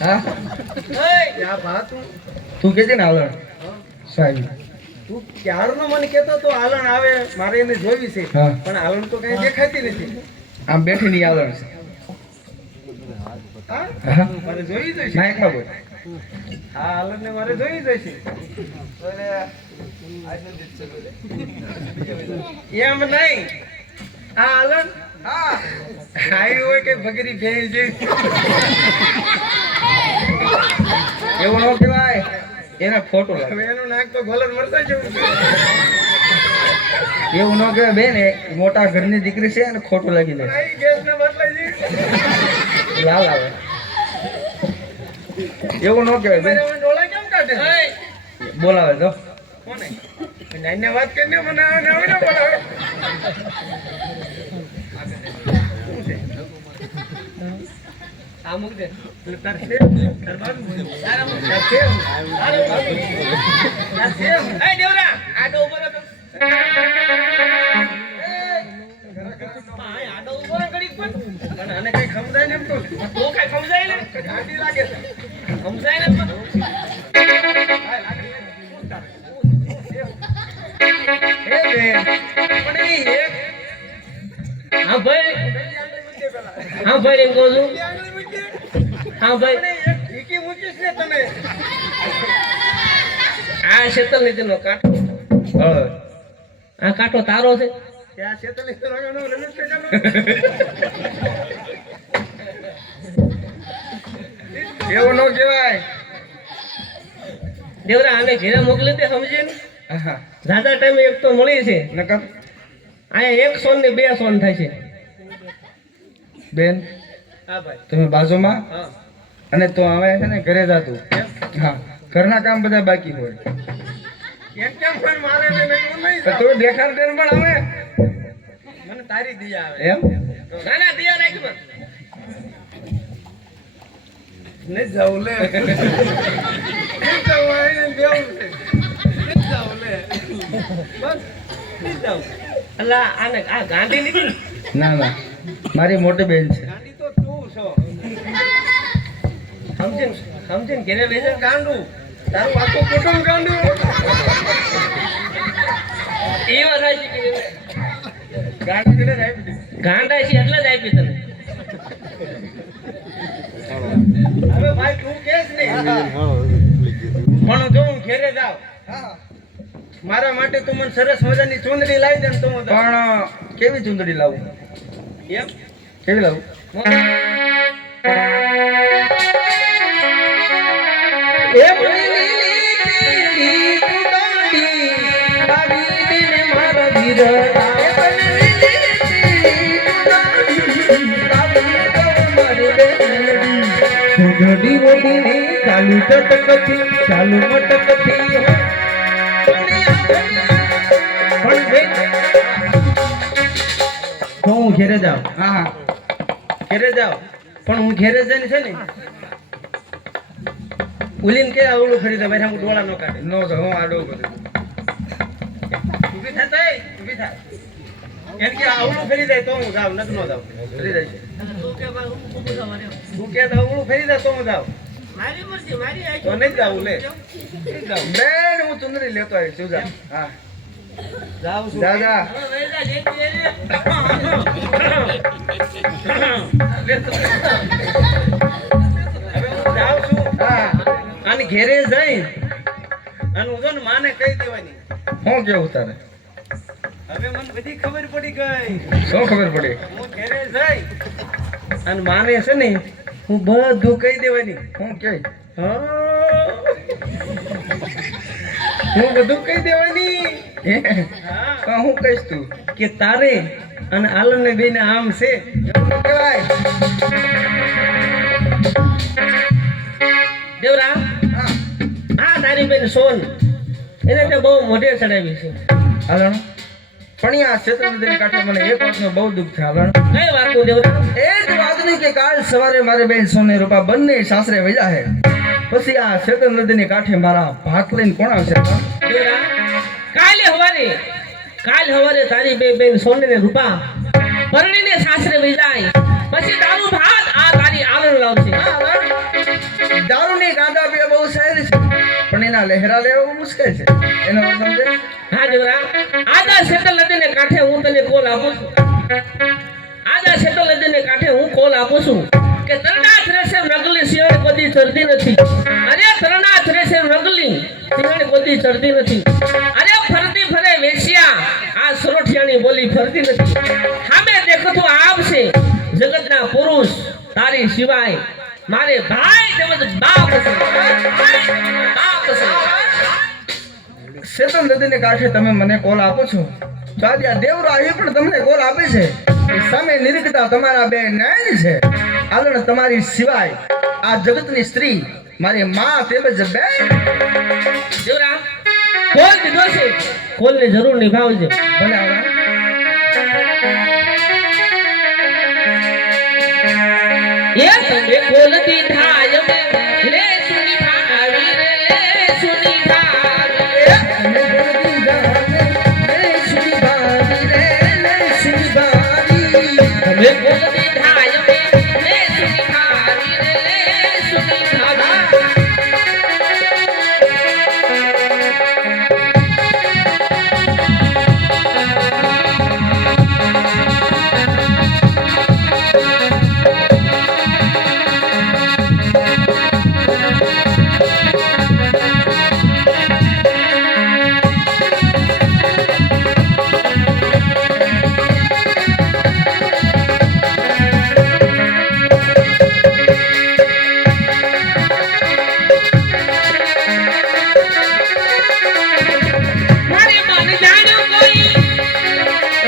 હા યા ભાતું તું કે છે ને હાલણ સાહેબ તું ક્યારનો મને કહેતો તો હાલણ આવે મારે એને જોવી છે હા. પણ હાલણ તો કઈ દેખાતી નથી. આમ બેઠી ની હાલણ છે હા હા મારે જોઈ જોઈશે. ના એકમાં બોલ હા હાલણ ને મારે જોઈ જોઈશે. એમ નહીં હા હાલણ હા ખાઈ હોય કે બગરી ભેંસ જેવી. એવું ન કહેવાય એના ફોટો લાગે હવે એનું નાક તો ગોલર મરતા જેવું છે. એવું ન કહેવાય બેન એ મોટા ઘરની દીકરી છે અને ખોટું લાગી જાય આઈ ગેસ ને બદલાઈ જઈ. લાલ આવે એવું ન કહેવાય બેન મારે હવે ડોળા કેમ કાઢે? બોલાવે તો કોને? નાઈને વાત કરીને મને આવે ને ના બોલાવે. આ મૂક દે. તાર છે? તાર બાજુ મૂક દે. તાર છે? તાર છે? એ દેવરા, આડો ઉભો રહો તો. આડો ઉભો રહો ઘડીક પણ. પણ આને કઈ સમજાય ને એમ તો. તો કઈ સમજાય ને? આડી લાગે છે. સમજાય ને પણ. હા ભાઈ હા ભાઈ એમ કહું છું હા ભાઈ આ શેતલ નીતિનો કાંઠો આ કાંઠો તારો છે એવું ન કહેવાય દેવરા આને ઘેરે મોકલી દે સમજે ને હા દાદા ટાઈમે એક તો મળી છે નકર અહીંયા 1 સોન ને 2 સોન થાય છે બેન હા ભાઈ તમે બાજુમાં હા અને તો હવે છે ને ઘરે જાતું હા ઘરના કામ બધા બાકી હોય એમ કેમ પણ મારે ને મેં કોણ નહીં તો તું દેખાડ દે પણ આવે મને તારી દિયા આવે એમ ના ના દિયા નાખ પણ ને જાવ લે ને જાવ એને દેવું છે ને જાવ લે બસ ને જાવ અલા આને આ ગાંધી નીકળી ના ના મારી મોટી બેન છે ગાંડી તો તું છો સમજીને ઘેરે બેસે ગાંડું તારું આખું કુટુંબ ગાંડું એ વાત સાચી કે ગાંડી ને આપી દે ગાંડા છે એટલે જ આપી તને હવે ભાઈ તું કેસ નહીં પણ જો હું ઘેરે જાવ મારા માટે તું મને સરસ મજાની ચુંદડી લાવી દે ને તો હું જાઉં. પણ કેવી ચૂંદડી લાવું એમ કેવી લાવું એ ઘડી વડીની ચાલુ ચટકતી ચાલુ મટકતી પણ બેન તો હું ઘેરે જાઉં હા ઘેરે જાઉં પણ હું ઘેરે જઈને છે ને ઉલીને કે આવડું ખરીદે ભાઈ હું ડોળા ન કાઢે નો તો હું આડો બધું ઊભી થા તઈ ઊભી થા એમ કે આવડું ફરી જાય તો હું જાઉં નક નો જાઉં ફરી જાય છે તું કે આવડું ફરી જાય તો હું જાઉં મારી મરજી મારી તો નહીં જાવું લે નહીં જાવું બેન હું ચુંદડી લેતો આવી છું જા હા જાઉં છું જા જા હવે હું જાઉં છું હા અને ઘેરે જઈ અને હું જો ને માને કહી દેવાની શું કેવું તારે હવે મને બધી ખબર પડી ગઈ શું ખબર પડી હું ઘેરે જઈ અને માને છે ને હું બધું કહી દેવાની હું કે હા હું બધું કહી દેવાની હા હું કહીશ તું કે તારે અને આલમ ને બેને આમ છે એવું ન કહેવાય દેવરા હા આ તારી બેન સોન એને તે બહુ મોઢે ચડાવી છે હાલણ પણ આ ક્ષેત્ર નદીની કાંઠે મને એક વાતનો બહુ દુઃખ છે હાલણ કઈ વાતનું દેવરા એ જ વાતની કે કાલ સવારે મારે બેન સોને રૂપા બંને સાસરે વયા હે પછી આ ક્ષેત્ર નદીની કાંઠે મારા ભાત લઈને કોણ આવશે દેવરા કાલ હવારે તારી બે બેન સોને ને રૂપા પરણીને સાસરે વહી જાય પછી તારું ભાત આ તારી આલણ લાવશે ગાંડા બે બહુ સહેલી છે પણ એના લહેરા લેવા બહુ મુશ્કેલ છે એનો અર્થ સમજે? હા જીવરા, આજા શેતલ નદીને કાંઠે હું તને કોલ આપું છું. આજા શેતલ નદીને કાંઠે હું કોલ આપું છું કે તરણાથ રહેશે નગલી સિંહણ કદી ચડતી નથી. અરે તરણાથ રહેશે નગલી સિંહણ કદી ચડતી નથી. અરે ફરતી ફરે વેશ્યા આ સોરઠિયાની બોલી ફરતી નથી. સામે દેખતો આવશે જગતના પુરુષ તારી સિવાય મારે ભાઈ તેમજ બાપ છે. બાપ છે. શેતલ નદીને કાંઠે તમે મને કોલ આપો છો તો આજે આ દેવરાહી પણ તમને કોલ આપે છે કે સામે નિરીક્ષતા તમારા બે ન્યાયની છે. આલણ તમારી સિવાય આ જગતની સ્ત્રી મારી માં તેમજ બેન. દેવરા કોલ દીધો છે, કોલની જરૂર નિભાવજો. ભલે આવડા. એ તમે કોલ દીધા યમે લે સુની ભાવી રે લે સુની ભાવી. તમે કોલ દીધા રે સુની ભાવી રે લે સુની ભાવી. તમે કોલ દીધા યમે લે સુની ભાવી રે લે સુની ભાવી. મારે મન જાણ્યો કોઈ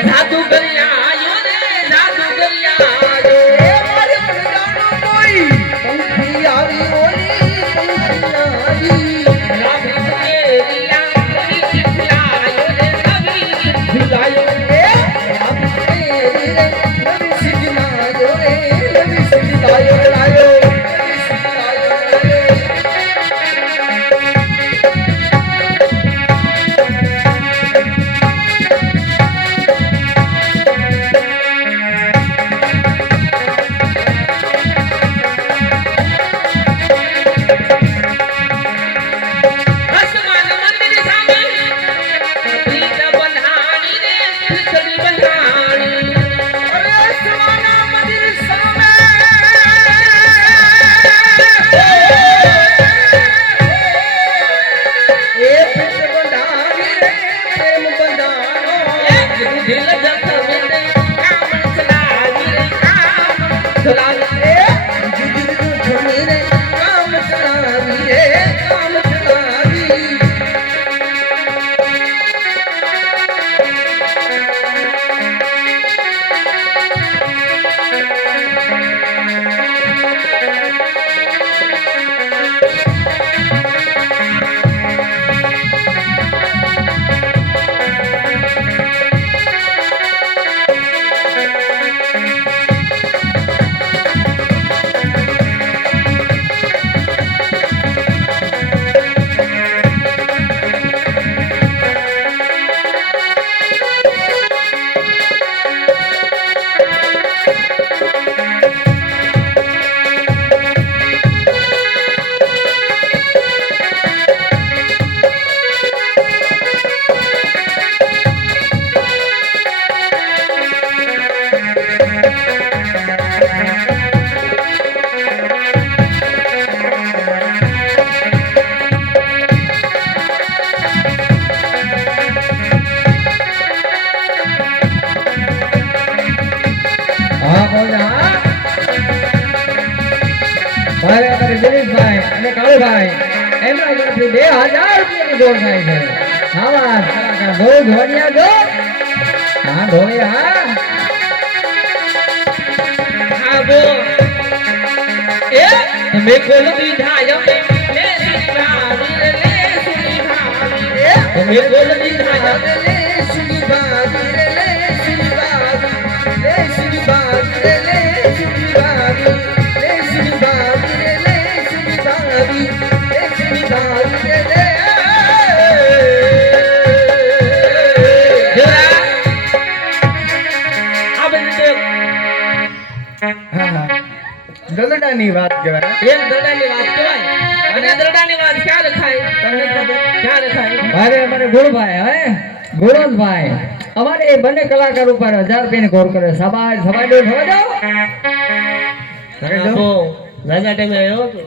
જાદુ કરી આયો રે જાદુ કરી આયો. એ મારે પણ જાણો કોઈ પંખી આવી ઓલી પંખી આવી. લાભી તેરિયા નવી ચિઠલાયો રે નવી ચિઠલાયો. એ આપને રે નવી સિદ્ધ લાયો રે નવી સિદ્ધ લાયો લાયો નવી સિદ્ધ લાયો લાયો. આસમાન મંદિર સામે પ્રીત બંધાણી રે પ્રીતની બંધાણી. અરે સવાના મંદિર સામે એ પ્રેમ બંધાવી રે પ્રેમ બંધાનો. દિલ જત મિલે કામ ચલાવી રે કામ ચલાવી. એ જીગર જોની રે કામ ચલાવી રે કામ ચલાવી. મારે અમારે દિલીપભાઈ અને કાળુભાઈ એમના તરફથી 2000 રૂપિયાની દોડ થાય છે. આવા કલાકાર ગો ધોળિયા ગો. હા ધોળિયા હા બો એ તમે કોલ દીધા યમે લે સુની ભાવી રે લે સુની ભાવી. તમે કોલ દીધા યમે લે સુની બાજી રે લે સુની બાજી લે સુની બાજી રે લે સુની બાજી લે સુની બાજી રે લે સુની બાજી લે સુની બાજી રે લે. દેવરા આ બધી હા હા દલડાની વાત કહેવાય. એક દડાની વાત કહેવાય અને મોઢાની વાત ક્યાં રખાય? તમને ખબર? ક્યાં રખાય? અરે અમારે ગુણભાઈ હે ગુણવંતભાઈ અમારે એ બંને કલાકાર ઉપર 1000 રૂપિયાની ગોર કરે સબાય સબાય દો બહુ રાજા ટાઈમે આવ્યો હતો.